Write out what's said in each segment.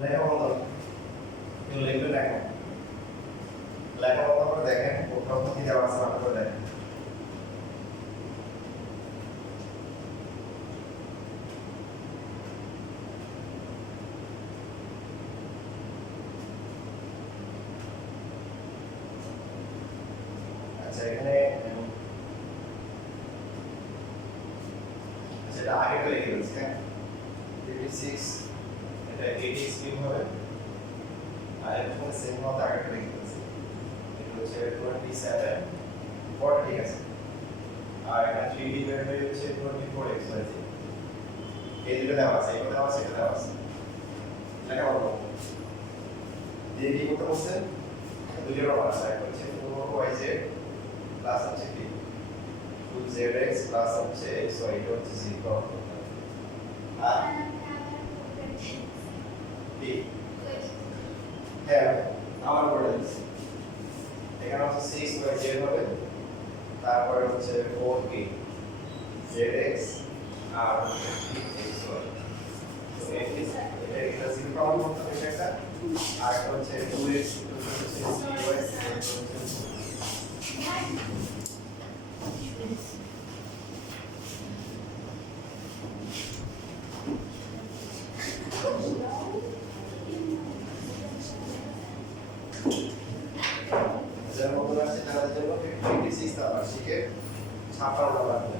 লেখা বন্ধ কেউ লিখবে লেখা লেখা বন্ধ করে দেখেন কোথাও কি দেওয়া আছে ভালো করে দেখেন আচ্ছা এখানে যেটা আগে তো লিখে দিচ্ছি হ্যাঁ 56 এটা 80 স্ক্রিন হবে আর এখানে সেম মত আগে লিখে দিচ্ছি এটা হচ্ছে 27 40 ঠিক আছে আর এখানে 3D বের হয়ে হচ্ছে 24 x y z এই দুটো দেওয়া আছে এটা দেওয়া আছে এটা দেওয়া আছে লেখা বলো দিয়ে কি করতে বলছে দুটো রকম আছে একটা হচ্ছে 4yz প্লাস হচ্ছে কি 2zx প্লাস হচ্ছে xy এটা হচ্ছে 0 আর কি হ্যাঁ আমার করে দিচ্ছি এখানে হচ্ছে 6yz হবে তারপরে হচ্ছে 4k zx আর xy তো এটা সিম্পল পাওয়ার মতো এটা আর এটা হচ্ছে 2x যার মতো আছে তাদের জন্য 56 টা বার্ষিকে 56 টা লাগবে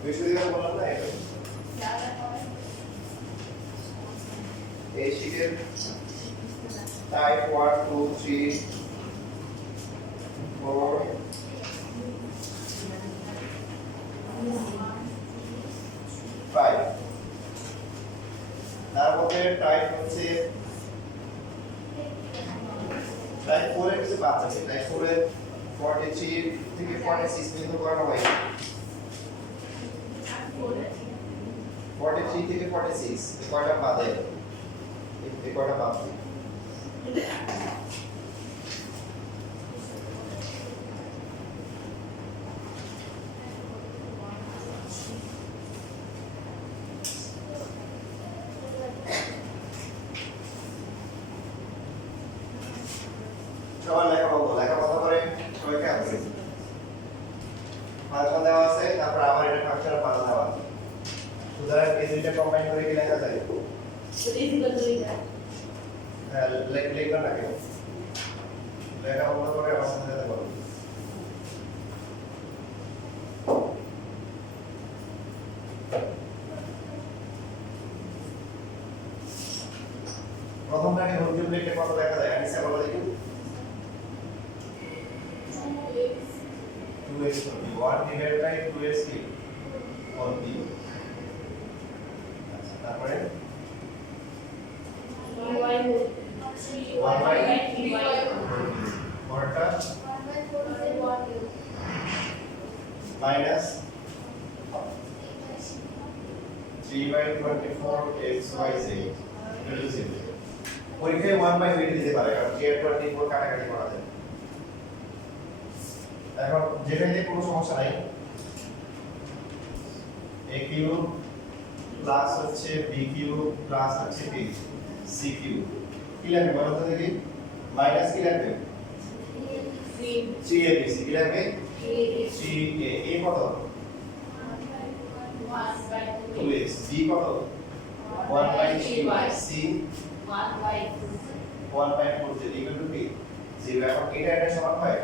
বৃহস্পতিবার বললাম না এটা এই শিটের টাইপ 1 2 3 4 5 তার মধ্যে টাইপ হচ্ছে টাইপ 4 এর কিছু বাদ আছে টাইপ 4 এর 43 থেকে 46 পর্যন্ত করানো হয় 43 থেকে 46 এই কয়টা বাদে এই কয়টা বাদ সবার লেখা কথা করে সবাই খেয়াল করে ফাংশন দেওয়া আছে তারপর আবার এটা ফাংশনের পাল্লা দেওয়া আছে সুতরাং এই দুইটা কম্বাইন করে কি লেখা যায় তো এই দুটো দুই যায় হ্যাঁ লিখবেন না কেউ লেখা বন্ধ করে আমার সাথে যেতে বলুন প্রথমটাকে ভর্তি লিখে কত দেখা যায় আনিসা বলো দেখি 2x 1 ডিভাইডেড বাই 2x কি 40 আচ্ছা তারপরে 1 বাই 3 পরটা minus 3 by 24 xyz equal to 0 পরীক্ষায় 1 বাই 20 দিতে পারে কারণ 3 কাটাকাটি করা যায় এখন যেটাতে কোনো সমস্যা নাই a কিউব প্লাস হচ্ছে b কিউব প্লাস হচ্ছে b c কিউব কি লাগবে বলো তো দেখি মাইনাস কি লাগবে 3abc কি লাগবে 3a a কত 2x b কত 1 by 3y c 1 by 1 by 4 z equal to কি 0 এখন এটা সমান হয়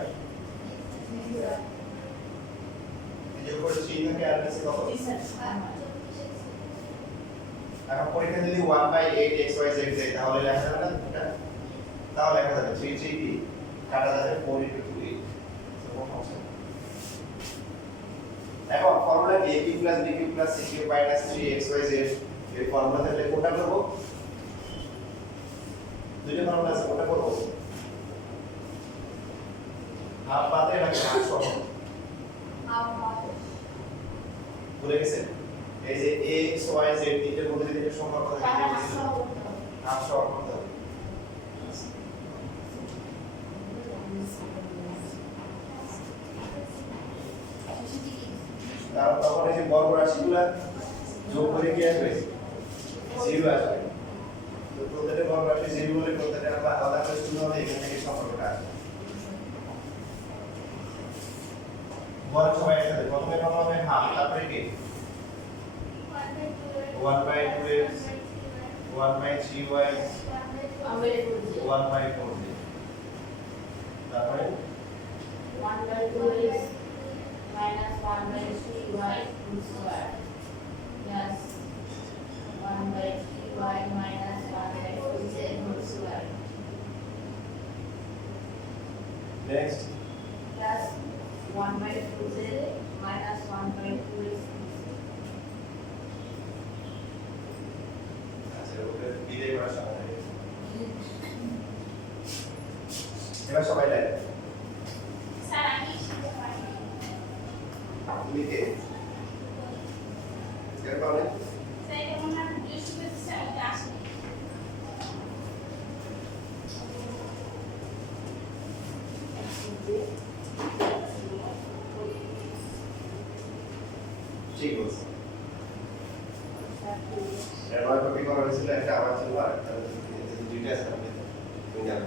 এই যে উপরে 3 থাকে আর নিচে কত এখন পরীক্ষা যদি 1 বাই 8 xyz দেয় তাহলে লেখা যাবে না এটা তাহলে লেখা যাবে 3 3 কি কাটা যাবে 4 into 2 8 কোনো সমস্যা নেই এখন ফর্মুলা কি a plus b plus c minus 3xyz এই ফর্মুলা থেকে কোনটা করব দুইটা ফর্মুলা আছে কোনটা করব হাফ পাতে নাকি হাফ সহ হাফ হাফ ভুলে গেছেন এই যে x y z তিনটের মধ্যে যদি একটা সম্পর্ক থাকে তাহলে এটা হাফ বুঝি সহ করতে হবে হাফ সহ করতে হবে কারণ তখন এই যে বর্গ রাশিগুলা যোগ করে কি আসবে জিরো আসবে তো প্রত্যেকটা বর্গ রাশি জিরো বলে প্রত্যেকটা আমরা আলাদা করে শুরু হবে এখান থেকে সম্পর্কটা আসবে বড় সবাই একসাথে প্রথমে কত হবে হাফ তারপরে কি 1/2x 1/3y আমরা এটা করছি 1/4 তারপরে 1/2x minus 1/3y whole square plus 1/3y minus 1/4z whole square next plus 1/4z minus 1/2x আচ্ছা ওকে বিদায় করার সময় হয়ে গেছে। এবার সবাই লাইন স্যার আমি শিখতে পারি তুমি কে কেন পারলে স্যার এটা মনে হয় ভিডিও শিখতে স্যার এটা আসে ঠিক বলছো এবার কপি করা হয়েছিল একটা আমার ছিল আর একটা দুইটা আছে আমাদের তুমি জানো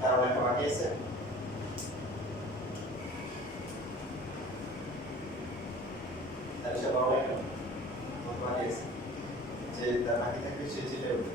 কারণ একটা বাকি আছে তাহলে সে বড় একটা বাকি আছে যে তার বাকি থাকবে সে সেটা উঠবে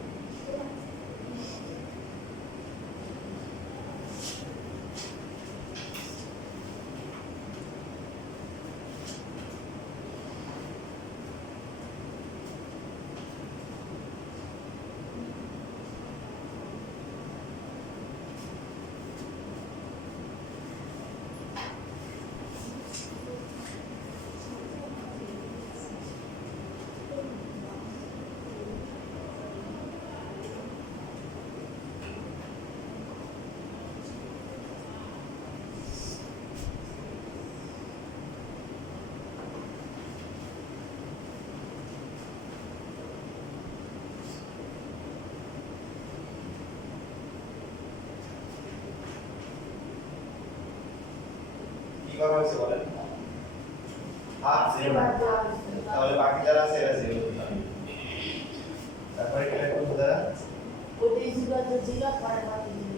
করা হয়েছে বলেন? হাফ জিরো না, তাহলে বাকি যারা আছে এরা জিরো করতে হবে। তারপরে এটা কোন দ্বারা ওটা জিরো তো জিরো পরে বাকি জিরো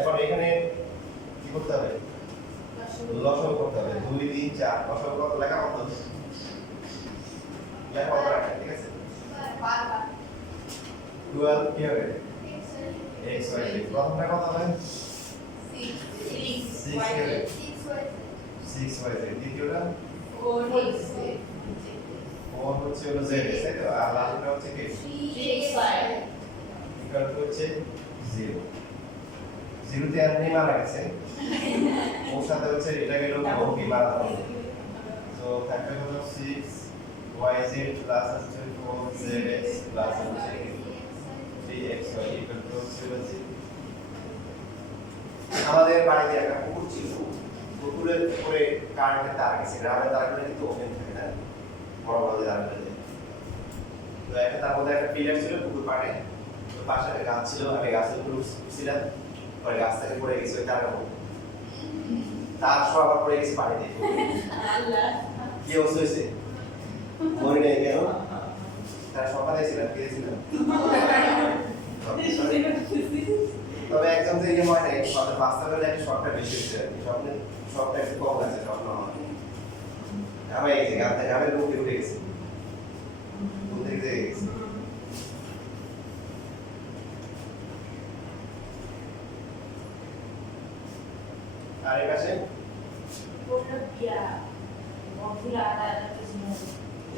এখন এখানে কি করতে হবে? লসাগু করতে হবে। 2 3 4 লসাগু কত লেখা কত? লেখা কত রাখা, ঠিক আছে? 12 কি হবে? x y z। প্রথমটা কত হবে? 6 কি হবে? 6 y z। দ্বিতীয়টা 4 হচ্ছে হলো z, তাই তো? আর লাস্টটা হচ্ছে কি? ইকুয়াল টু হচ্ছে 0। 0 তে এমনি মারা গেছে। ওর সাথে হচ্ছে এটা গেল কি মারা হবে। সো থাকবে হলো 6 yz প্লাস হচ্ছে 4zx প্লাস হচ্ছে 3xy ইকুয়াল টু হচ্ছে 0। আমাদের বাড়িতে একটা পুকুর ছিল। পুকুরের উপরে কারেন্টের তার গেছে। গ্রামের তারগুলো কিন্তু ওপেন থাকে না, বড় বড় তারগুলো। তো একটা তার মধ্যে একটা পিলার ছিল পুকুর পাড়ে। তো পাশে একটা গাছ ছিল, আমি গাছের উপরে উঠছিলাম। পরে গাছ থেকে পড়ে গেছে ওই তারের মধ্যে। তার সব আবার পড়ে গেছে পানিতে। কি অবস্থা হয়েছে? মনে নেই কেন? তারা সকালে ছিলাম, খেয়েছিলাম। তবে একদম তো এই হয় নাই, সকাল 5টা বেলা একটা শর্টটা বেশি হচ্ছে আর কি। শর্টটা একটু কম আছে, স্বপ্ন আমার। আমার এই যে গাছ থেকে আমি ঘুম থেকে উঠে গেছি। ঘুম থেকে জেগে গেছি। আর এই পাশে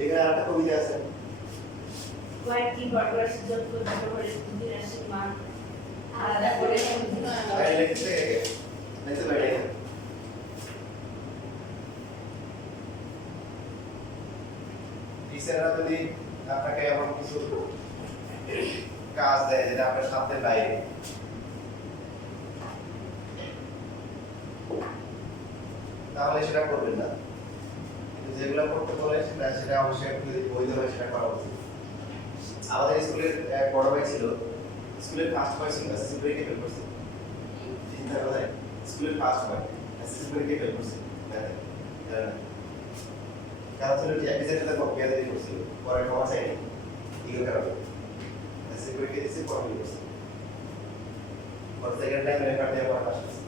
এখানে আরেকটা কবিতা আছে। কয়েকটি বর্গের সুযোগ করে দুটি রাশির মান আলাদা করে আরে লিখতে পারি না। টিচাররা যদি আপনাকে এমন কিছু কাজ দেয় যেটা আপনার সাধ্যের বাইরে, তাহলে সেটা করবেন না। কিন্তু যেগুলো করতে বলে সেটা অবশ্যই একটু যদি বৈধ হয় সেটা করা উচিত। আমাদের স্কুলের এক বড় ভাই ছিল, স্কুলের ফার্স্ট বয় ছিল, এসএসসি পরীক্ষা ফেল করছে। চিন্তা করেন, স্কুলের ফার্স্ট বয় এসএসসি পরীক্ষা ফেল করছে। কারণ ছিল যে এপিজেডটা কপিয়া দিয়ে করছিল, পরে ক্ষমা চাইনি ইগোর কারণে। এসএসসি পরীক্ষা দিয়েছে, পরে ফেল করছে। পরে সেকেন্ড টাইম রেকর্ড দিয়ে পরে পাস করছে।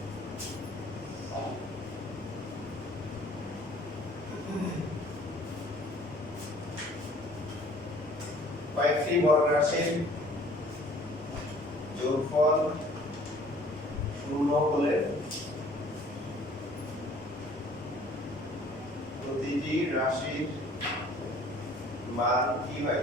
কয়েকটি বর্গ রাশির যোগফল শূন্য হলে প্রতিটি রাশির মান কি হয়?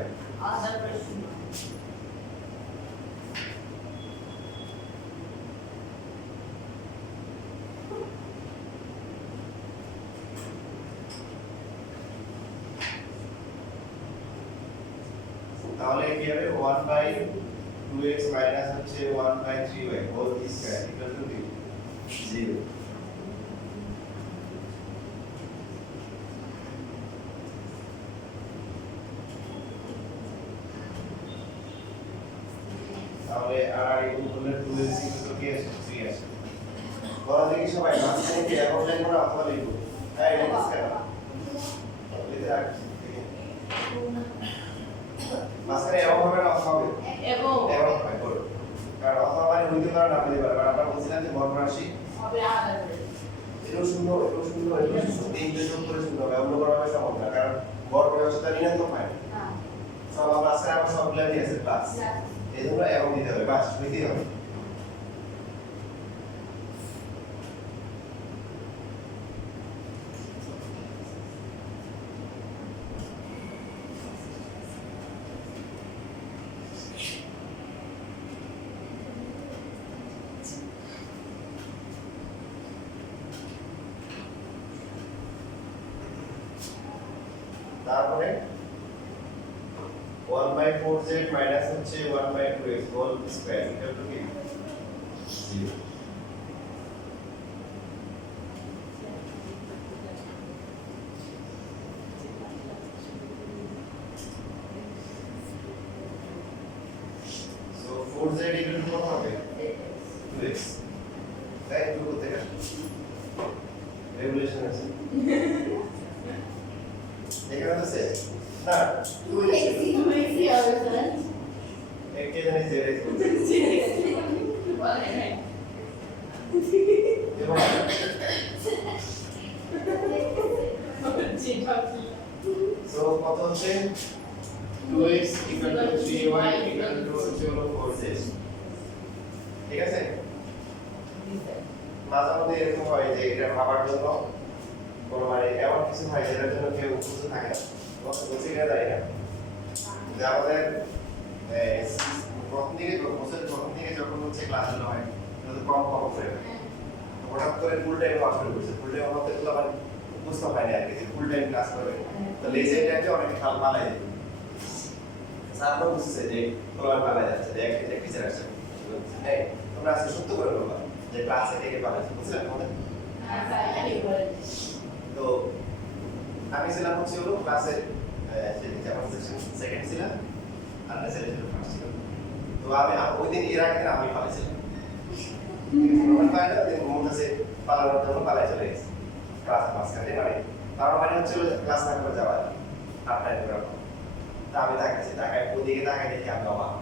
তাহলে কি হবে 1/2x মাইনাস হচ্ছে 1/3y whole square equal to 0। তাহলে আর গুণ করলে 2x ইকুয়াল কি আসে? 3 আসে। বলা দেখি সবাই মাঝখানে কি এখন লাইন করা অথবা লিখব? হ্যাঁ এটা স্কয়ার লিখে রাখছি। মাঝখানে এবং হবে না অথবা হবে? এবং হয় বল। কারণ অথবা মানে হইতে পারে না হইতে পারে। কারণ আমরা বলছিলাম যে বর্গ রাশি হবে আলাদা করে। এটা শূন্য তিনটে যোগ করে শূন্য হবে। অন্য কোনো ভাবে সম্ভব না, কারণ বর্গ রাশিটা ঋণাত্মক হয় না। সব আমরা আজকে আমরা সবগুলো নিয়ে আসি প্লাস। এই জন্য এবং দিতে হবে, বাস হইতেই হবে। তারপরে 1/4z মাইনাস হচ্ছে 1/2x whole square equal to কি 0 সো 4z ইকুয়াল টু কত হবে 2x তাই একটু করতে গেলে রেগুলেশন আছে এখানে তো সে না 2x একটি জানি 0x এবং সো কত হচ্ছে 2x equal to 3y equal to 4z ঠিক আছে মাঝে মধ্যে এরকম হয় যে এটা ভাবার জন্য কোনো মানে এমন কিছু হয় যেটার জন্য কেউ বুঝতে থাকে না বলছি এটা যায় না যে আমাদের প্রথম দিকে যখন হচ্ছে ক্লাসগুলো হয় তখন কম কম করে হঠাৎ করে ফুল টাইম ক্লাস শুরু করছে ফুল টাইম আমাদের তো মানে বুঝতে হয় না আর কি ফুল টাইম ক্লাস করে তো লেজের টাইমে অনেক খাল পালাই যায় স্যারও বুঝছে যে তোলা পালাই যাচ্ছে যে একটা টিচার আসছে হ্যাঁ তোমরা আজকে সত্য করে বলবা যে ক্লাসে থেকে পালাইছে বুঝলেন আমাদের তো আমি ছিলাম হচ্ছে হলো ক্লাসে সেদিকে আমার সেকেন্ড ছিলাম আর সেকেন্ড ফার্স্ট ছিলাম তো আমি ওই দিন এর আগে আমি পালাইছিলাম মোমেন্ট পাই না যে মোমেন্ট আছে পালানোর জন্য পালাই চলে গেছে ক্লাস মাঝখানে মানে তার মানে হচ্ছে ক্লাস না করে যাওয়া আপনার এরকম তা আমি তাকাইছি তাকাই ওদিকে তাকাই দেখি আমি অবাক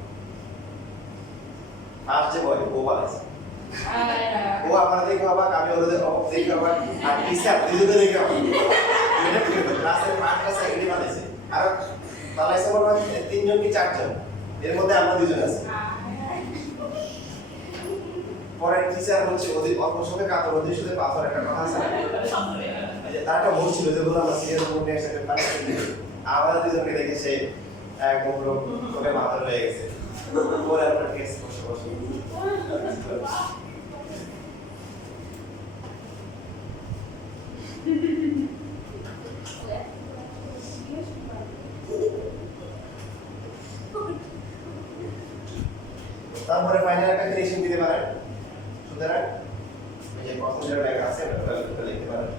ফার্স্ট যে বয় ও পালাইছে ও আমার দেখে অবাক আমি ওর দেখে অবাক আর টিচার দুজনে দেখে অবাক এটা কি হলো ক্লাসের পাঁচটা সেকেন্ডে পালাইছে আর পালাইছে মনে হয় তিনজন কি চারজন এর মধ্যে আমরা দুজন আছি পরে টিচার হচ্ছে ওদের অল্প সময় কাতর ওদের সাথে পাথর একটা কথা আছে যে তার একটা মন ছিল যে বললাম সিরিয়াস মোড নিয়ে একসাথে পালাইছে আমাদের দুজনকে দেখে সে একদম পুরো ওকে মাথা হয়ে গেছে পরে আমরা কেস বসে বসে তারপরে ফাইনাল একটা ফিনিশিং দিতে পারেন সুতরাং এই যে প্রথম যে ব্যাগ আছে এটা লিখতে পারেন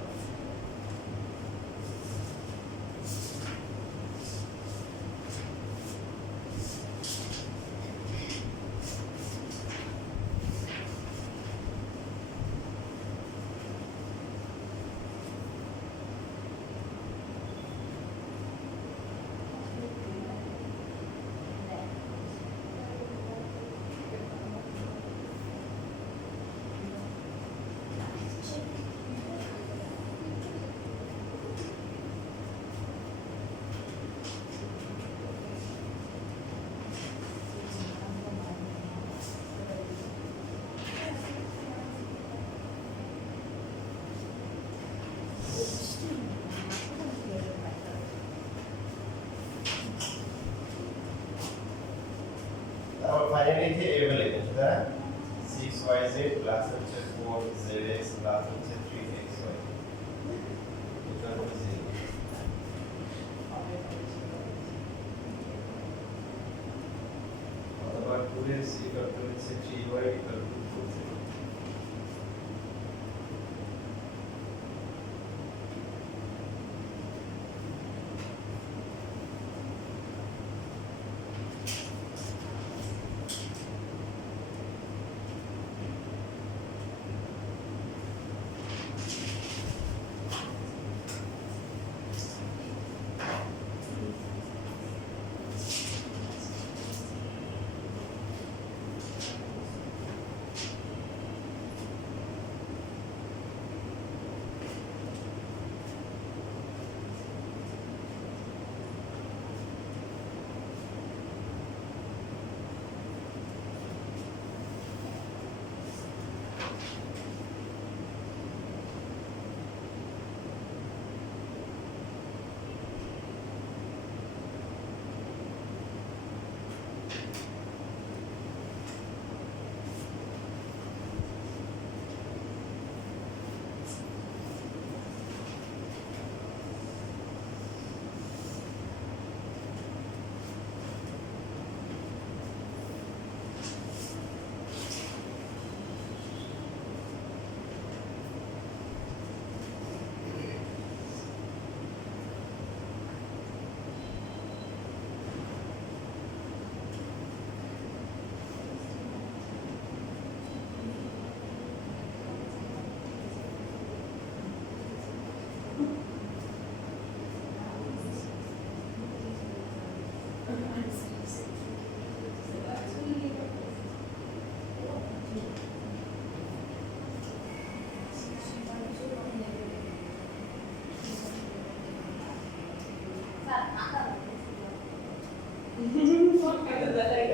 ফাইনালি লিখে এভাবে লিখেন সুতরাং 6yz প্লাস হচ্ছে 4zx প্লাস হচ্ছে 3xy এটা হচ্ছে 0 অথবা 2x ইকুয়াল টু হচ্ছে 3y ইকুয়াল টু 4z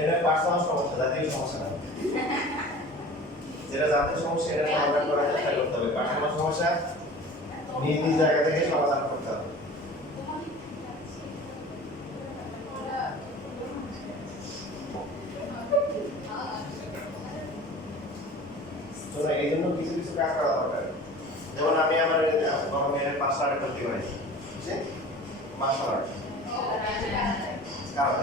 এটা পার্সোনাল সমস্যা, জাতীয় সমস্যা না। যেটা জাতীয় সমস্যা এটা সমাধান করার চেষ্টা করতে হবে। পার্সোনাল সমস্যা নিজ নিজ জায়গা থেকে সমাধান করতে হবে। তো এই জন্য কিছু কিছু কাজ করা দরকার। যেমন আমি আমার বড় মেয়ের 5 লাখ করতে পারি, বুঝছেন? মার্শাল আর্ট কারণ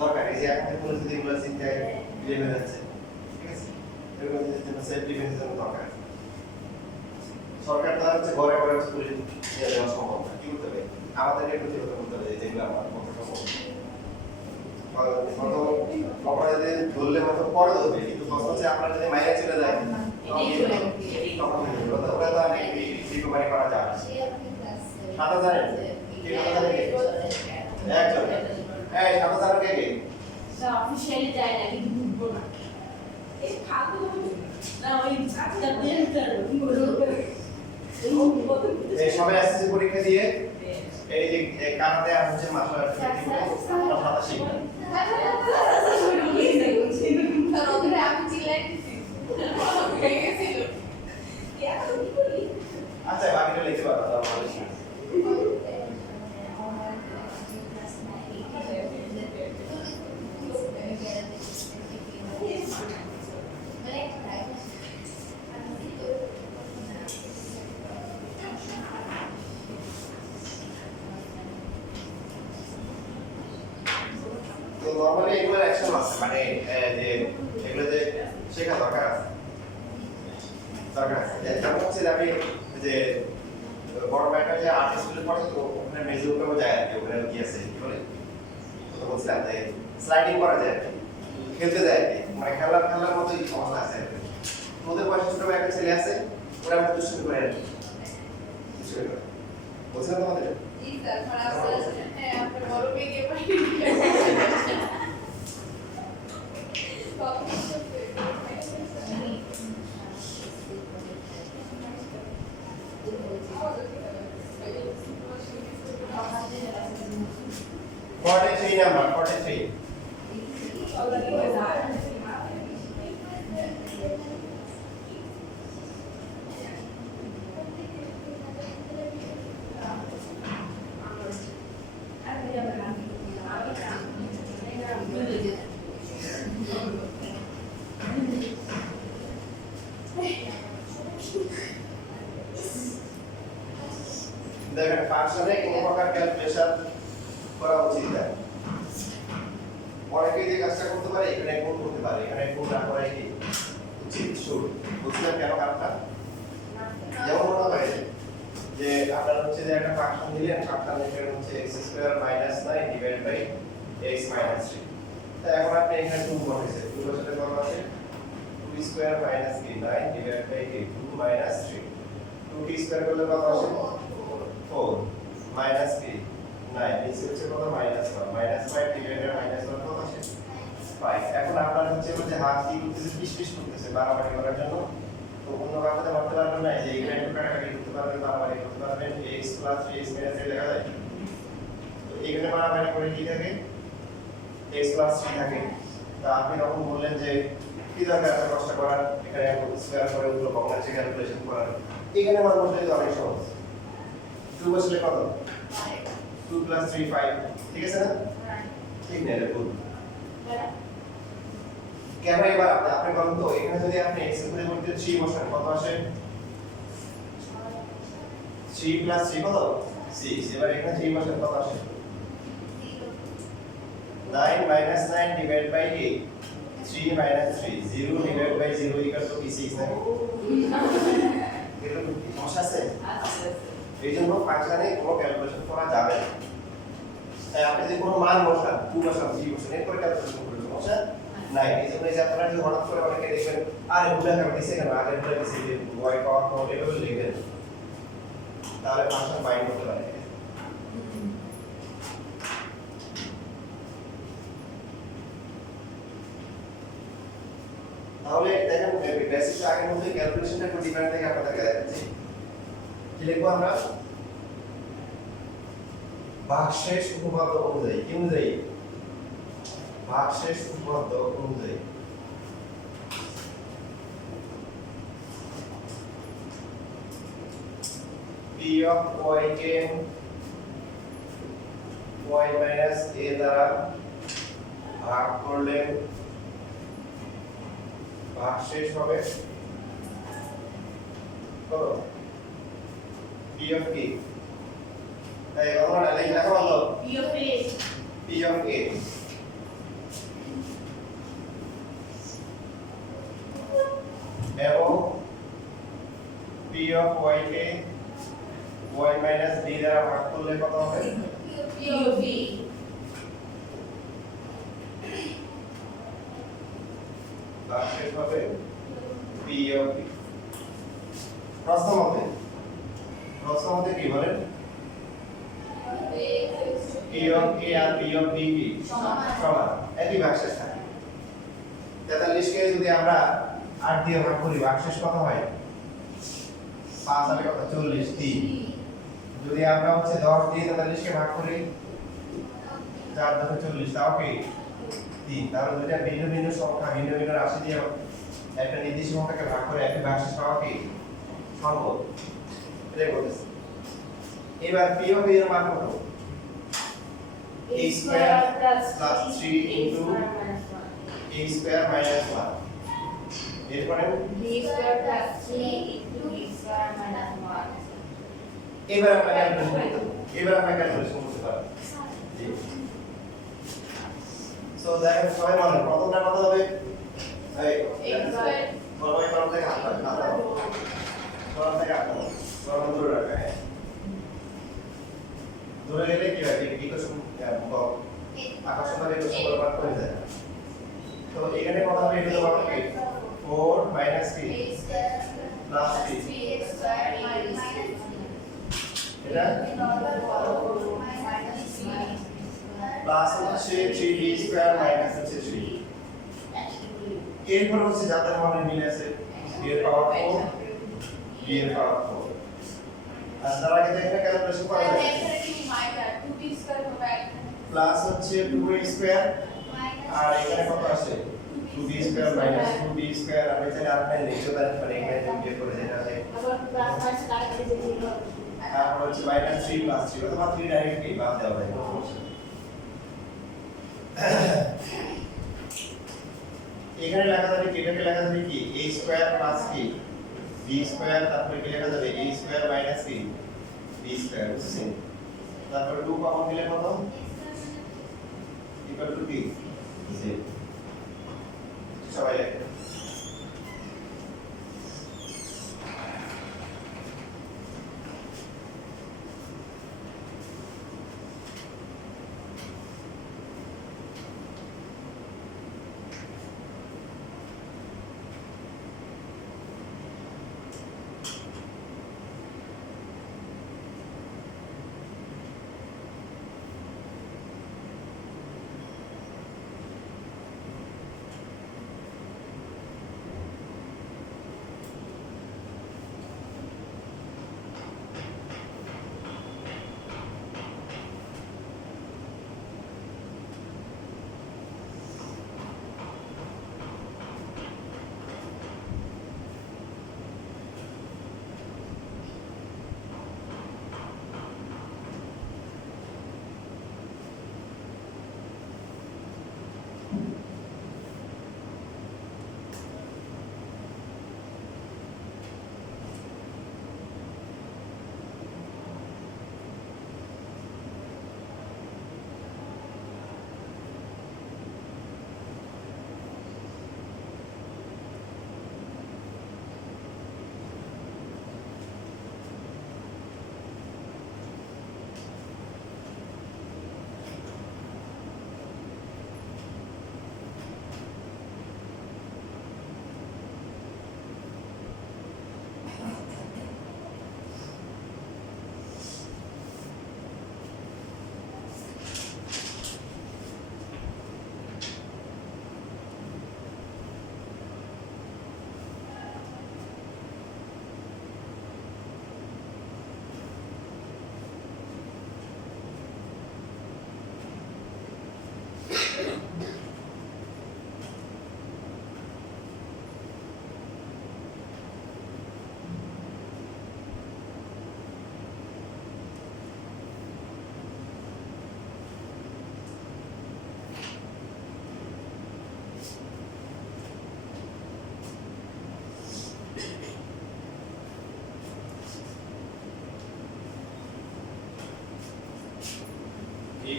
দরকার এই যে এখন পুরো যদি এগুলো চিন্তায় লেগে যাচ্ছে, ঠিক আছে? এগুলো জন্য সেলফ ডিফেন্সের জন্য দরকার। সরকার দ্বারা হচ্ছে ঘরে ঘরে স্কুলে নিয়ে যাওয়া সম্ভব না, কি করতে হবে? আমাদেরকে প্রতিরোধ করতে হবে, যেগুলো আমার পক্ষে সম্ভব। অপরাধীদের ধরলে হয়তো পরে ধরবে, কিন্তু প্রশ্ন হচ্ছে আপনারা যদি মাইনে চলে যায় তখন ওরা তো অনেক রিকভারি করা যায়। সাঁতার জানেন? কে সাঁতার জানেন? একজন। এই সাঁতার জানেন কে কে? অফিসিয়ালি যায় না, কিন্তু বুঝবো না। এই ফালতু না ওই চাকরিটা দিয়ে এই সবাই এসএসসি পরীক্ষা দিয়ে এই যে কানাডা আর হচ্ছে মার্শাল আর্ট সাঁতার শিখবে। আচ্ছা বাকিটা লিখতে পারো তাও ভালো ছিল। তো নরমালি এগুলো অ্যাকশন আছে, মানে যে এগুলো যে শেখা দরকার আছে, দরকার আছে। যেমন হচ্ছে আমি যে বড় ব্যাটা যে আর্ট স্কুলে পড়ে, তো ওখানে মেজুকেও যায় আর কি, ওখানে কি আছে কি বলে তো বলছিলাম যে স্লাইডিং করা যায়, খেলতে যায় আর কি, মানে খেলার মতো এই সমস্যা আছে আর কি। ওদের বয়সে ছোট একটা ছেলে আছে, ওরা আমি দুষ্টুমি করে আর কি, দুষ্টুমি করে বলছিলাম তোমাদের নাম্বার 43 দেখেন ফাংশনে কোন প্রকার ক্যালকুলেশন করা উচিত না। অনেকে যে কাজটা করতে পারে এখানে কোন করতে পারে, এখানে কোন না করাই কি উচিত। শুরু বুঝলেন কেন কারণটা? যেমন মনে হয় যে আপনার হচ্ছে যে একটা ফাংশন দিলেন, ফাংশন এখানে হচ্ছে x square minus 9 divide by x minus 3। তো এখন আপনি এখানে 2 বসেছে, 2 এর সাথে কত আছে? 2 square minus 9 divide by 2 minus 3। 2 কি স্কয়ার করলে কত আসে? 4 মাইনাস 3 9, নিচে হচ্ছে কত? Minus 1 minus 5 divide by minus 1 কত আসে? 5। এখন আপনার হচ্ছে যে হাত কি করতেছে? পিস করতেছে বাড়াবাড়ি করার জন্য। তো অন্য ভাবে ভাবতে পারবেন না যে এখানে একটু কাটাকাটি করতে পারবেন, বাড়াবাড়ি করতে পারবেন, x প্লাস 3x মাইনাস 3 লেখা যায়। তো এখানে বাড়াবাড়ি করে কি থাকে? x প্লাস 3 থাকে। তো আপনি তখন বললেন যে কি দরকার এত কষ্ট করার, এখানে স্কয়ার করে উঠলো ভগ্নাংশে ক্যালকুলেশন করার। এখানে মান বসলে তো অনেক সহজ। 2 বসলে কত? 2 প্লাস 3 5, ঠিক আছে না? ঠিক না, এটা ভুল। কেন এবার আপনি বলুন তো, এখানে যদি আপনি x এর পরিবর্তে 3 বসান কত আসে? 3 প্লাস 3 কত? 6। এবার এখানে 3 বসান কত আসে? 9 minus 9 divide by 8, 3 minus 3, 0 divide by 0 equal to 6 না? এরকম কি সমস্যা আছে? এই জন্য ফাংশনে কোনো ক্যালকুলেশন করা যাবে না। তাই আপনি যদি কোনো মান বসান, 2 বসান, 3 বসান, এরপর ক্যালকুলেশন করলে সমস্যা নাই। এই জন্য এই যে আপনারা যদি হঠাৎ করে অনেকে দেখবেন আরে ভুলে গেছে দিছে কেন, আগে ভুলে গেছে যে y পাওয়ার কোড এভাবে লিখবেন, তাহলে ফাংশন বাইন্ড করতে পারে। তাহলে দেখেন বেসিকটা আগের মধ্যে ক্যালকুলেশনটা একটু ডিফারেন্ট থেকে আপনাদেরকে দেখাচ্ছি। কি লিখবো আমরা? ভাগশেষ উপপাদ্য অনুযায়ী কি অনুযায়ী ভাগশেষ উপপাদ্য অনুযায়ী p of y K y minus a দ্বারা ভাগ করলে ভাগশেষ হবে কত p of a এই কথাটা লিখে রাখো বলো P of A p of a এবং p of y K y minus b দ্বারা ভাগ করলে কত হবে P of B ভাগশেষ হবে p of b প্রশ্ন মতে কি বলেন p of a R p of b কি সমান একই ভাগশেষ থাকে 43 কে যদি আমরা 8 দিয়ে ভাগ করি ভাগশেষ কত হয় 5 আর কত 40 3 যদি আমরা হচ্ছে 10 দিয়ে 43 কে ভাগ করি 4 10 40 তাও কি 3 তাহলে দুইটা ভিন্ন ভিন্ন সংখ্যা ভিন্ন ভিন্ন রাশি দিয়ে একটা নির্দিষ্ট সংখ্যাকে ভাগ করে একই ভাগশেষ পাওয়া কি সম্ভব এটাই বলতেছি এবার p of a এর মান কত a square plus 3 into a square minus 1 এরপরে B square plus 3 into B square minus 1 এবার আমরা ক্যালকুলেশন করতে পারি জি সো দেখেন সবাই বলেন প্রথমটা কত হবে এই x square সবাই কলম থেকে হাত দাও কলম থেকে হাত দাও কলম ধরে রাখা হ্যাঁ ধরে গেলে কি হয় ইকুয়েশন আকাশবাদী ইকুয়েশন বরাবর করে যায় তো এখানে কত হবে এটা তো হবে 4 minus 3 plus 3 এটা প্লাস হচ্ছে 3b স্কয়ার মাইনাস হচ্ছে 3 এরপর হচ্ছে যাদের মানে মিল আছে b এর পাওয়ার 4 b এর পাওয়ার 4 আর তার আগে দেখে ক্যালকুলেশন করা যায় প্লাস হচ্ছে 2a স্কয়ার আর এখানে কত আছে 2b square minus 2b square আর এখানে আপনি লিখতে পারেন মানে এখানে যোগ করে যেটা আছে আবার প্লাস মাইনাস কাটাকাটি যেতে হবে তারপর হচ্ছে মাইনাস 3 প্লাস 3 অথবা 3 ডাইরেক্টলি বাদ দেওয়া যায় কোনো সমস্যা নেই। এখানে লেখা যাবে কি এটাকে লেখা যাবে কি a স্কয়ার প্লাস কি b স্কয়ার তারপরে কি লেখা যাবে a স্কয়ার মাইনাস কি b স্কয়ার বুঝছেন তারপর 2 কমন দিলে কত ইকুয়াল টু কি সবাই লেখে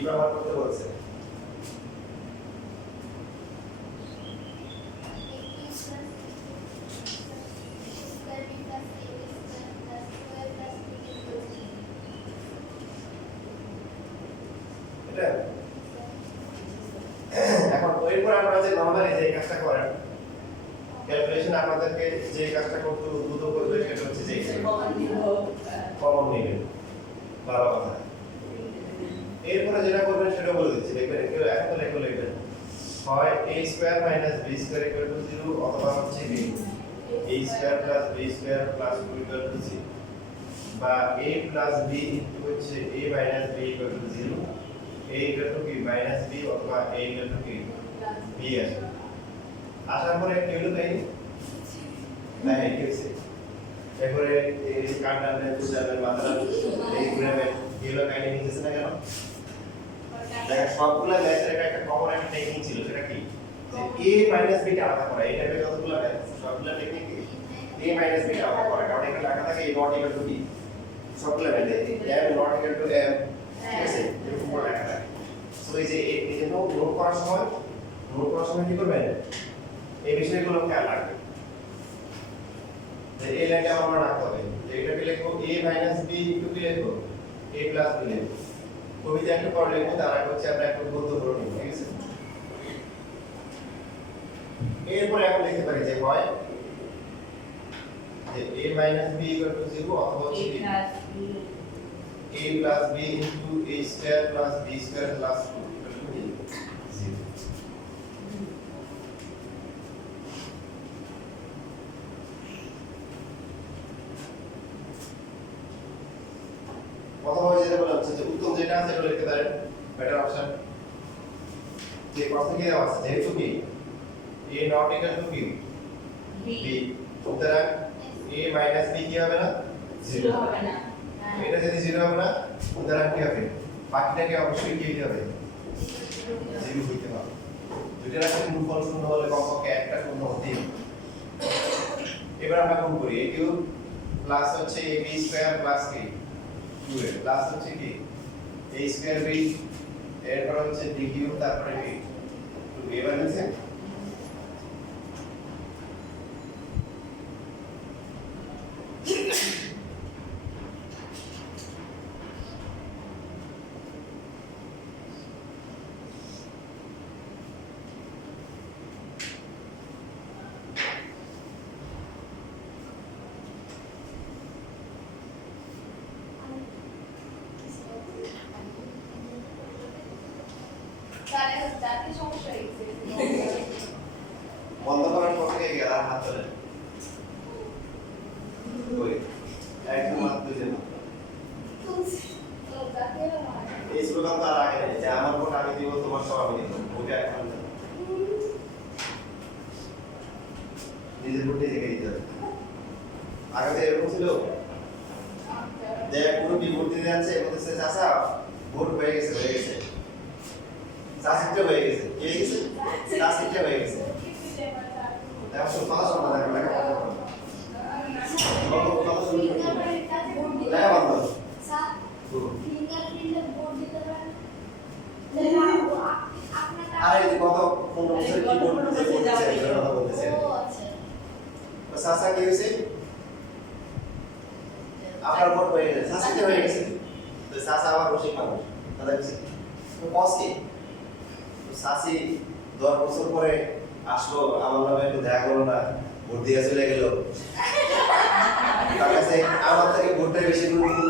ব্যবহার করতে বলছে এটা এখন এরপর আপনারা যে নরমালি যে কাজটা করেন ক্যালকুলেশন আপনাদেরকে যে কাজটা করতে উদ্বুদ্ধ করবে সেটা হচ্ছে যে কমন নেবেন বারো কথা এরপরে যেটা করবেন সেটা বলে দিচ্ছি দেখবেন এখন তো লেখো লিখবেন হয় a square minus b square equal to 0 অথবা হচ্ছে b a square plus b square plus 2 equal to 0 বা a প্লাস b ইনটু হচ্ছে a minus b equal to 0 a equal to কি মাইনাস b অথবা a ইকুয়াল টু কি b আসে আসার পরে কি হলো তাই না এই কেসে এরপরে এই কাটানে বুঝাবেন মাত্রা এই গ্রামে এগুলো কাইন্ড নিতেছে না কেন দেখেন সবগুলা ম্যাথের একটা কমন একটা টেকনিক ছিল সেটা কি যে a মাইনাস b কে আলাদা করা এই টাইপের যতগুলো ম্যাথ সবগুলা টেকনিক কি a মাইনাস b কে আলাদা করা কারণ এখানে লেখা থাকে a not equal to b সবগুলা ম্যাথে m not equal to m ঠিক আছে এরকম করে লেখা থাকে সো এই যে নোট করার সময় কি করবেন এই বিষয়গুলো খেয়াল রাখবেন যে এই লাইনটা আমরা রাখতে হবে যে এটাকে লিখবো a মাইনাস b ইনটু কি লিখবো a প্লাস b লিখবো কবিতা একটু পড়ে লিখবো তার আগে হচ্ছে আমরা একটু গুরুত্বপূর্ণ নিব ঠিক আছে এরপর এখন লিখতে পারি যে হয় যে a minus b equal to 0 অথবা হচ্ছে a plus b into a square plus b square plus 2 equal to 0 অথবা যেটা বলা হচ্ছে যে উত্তম যেটা আছে সেটা লিখতে পারেন বেটার অপশন যে প্রশ্ন কি দেওয়া আছে যেহেতু কি a নট ইকুয়াল টু কি b সুতরাং a মাইনাস b কি হবে না 0 হবে না এটা যদি 0 হবে না সুতরাং কি হবে বাকিটাকে অবশ্যই কি হবে 0 হইতে হবে দুইটার একটা গুণফল শূন্য হলে কমপক্ষে একটা শূন্য হতেই হবে এবার আমরা গুণ করি a কিউব প্লাস হচ্ছে ab স্কয়ার প্লাস কি 2a প্লাস হচ্ছে কি a স্কয়ার b এরপর হচ্ছে d কিউব তারপরে কি 2a বানিয়েছে বন্ধ করার পর থেকে গেল হাত ধরে ওই একদম হাত দুজন এই স্লোগান তো আর আগে নেই যে আমার ভোট আমি দিব তোমার সব আমি দিব ওটা এখন নিজের ভোট নিজেকে দিতে হবে আগে তো এরকম ছিল যে পুরো ভোট দিতে যাচ্ছে বলতেছে চাচা ভোট হয়ে গেছে চাষিটা হয়ে গেছে কে গেছে চাষিটা হয়ে গেছে দেখো সব কথা শোনা দেখো লেখা বন্ধ আরে কত 15 বছর কি বলতেছে তো চাচা কি হয়েছে আপনার ভোট হয়ে গেছে চাষিটা হয়ে গেছে তো চাচা আবার রসিক মানুষ দাদা কিছু তো কস কি শাসি 10 বছর পরে আসলো আমার নামে একটু দেখা করলো না ভোট দিয়ে চলে গেল তার কাছে আমার থেকে ভোটটা বেশি গুরুত্ব